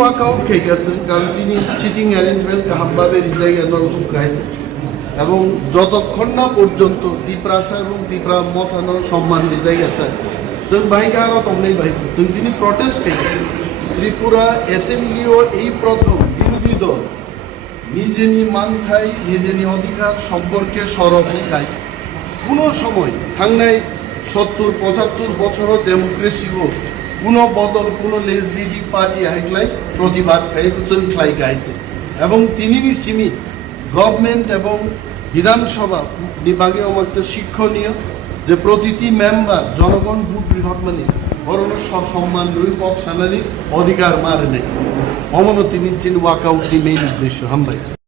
walkout খেয়ে গেছেন, কারণ তিনি সিটিং অ্যারেঞ্জমেন্ট হামভাবে রিজাই এনরূপ গাইছেন এবং যতক্ষণ না পর্যন্ত টিপ্রাসা এবং টিপ্রা মথানো সম্মান রিজাই গেছে जों बाहाय आरो दंनै बाहाय जों दिनै प्रटेस्ट खालामो त्रिपुरा एसेम्बलियाव এই প্রথম বিরোধী দল নিজেনি মানথাই নিজেনি অধিকার সম্পর্কে সরব হই কোনো সময় থাংনাই 70-75 বছর ডেমোক্রেসিও কোনো বদল কোনো লেজিসলেটিভ পার্টি আইকলাই প্রতিবাদ খাই जों খাই গাইতে এবং তিনিনি সীমিত গভর্নমেন্ট এবং বিধানসভা বিভাগে আমাদের শিক্ষণীয় যে প্রতিটি মেম্বার জনগণ ভোট বিভাগমানি বরণ সম্মান রই পপ সানারি অধিকার মারে নেই অমন তিনি ওয়াকআউট মেইন উদ্দেশ্য হামবাই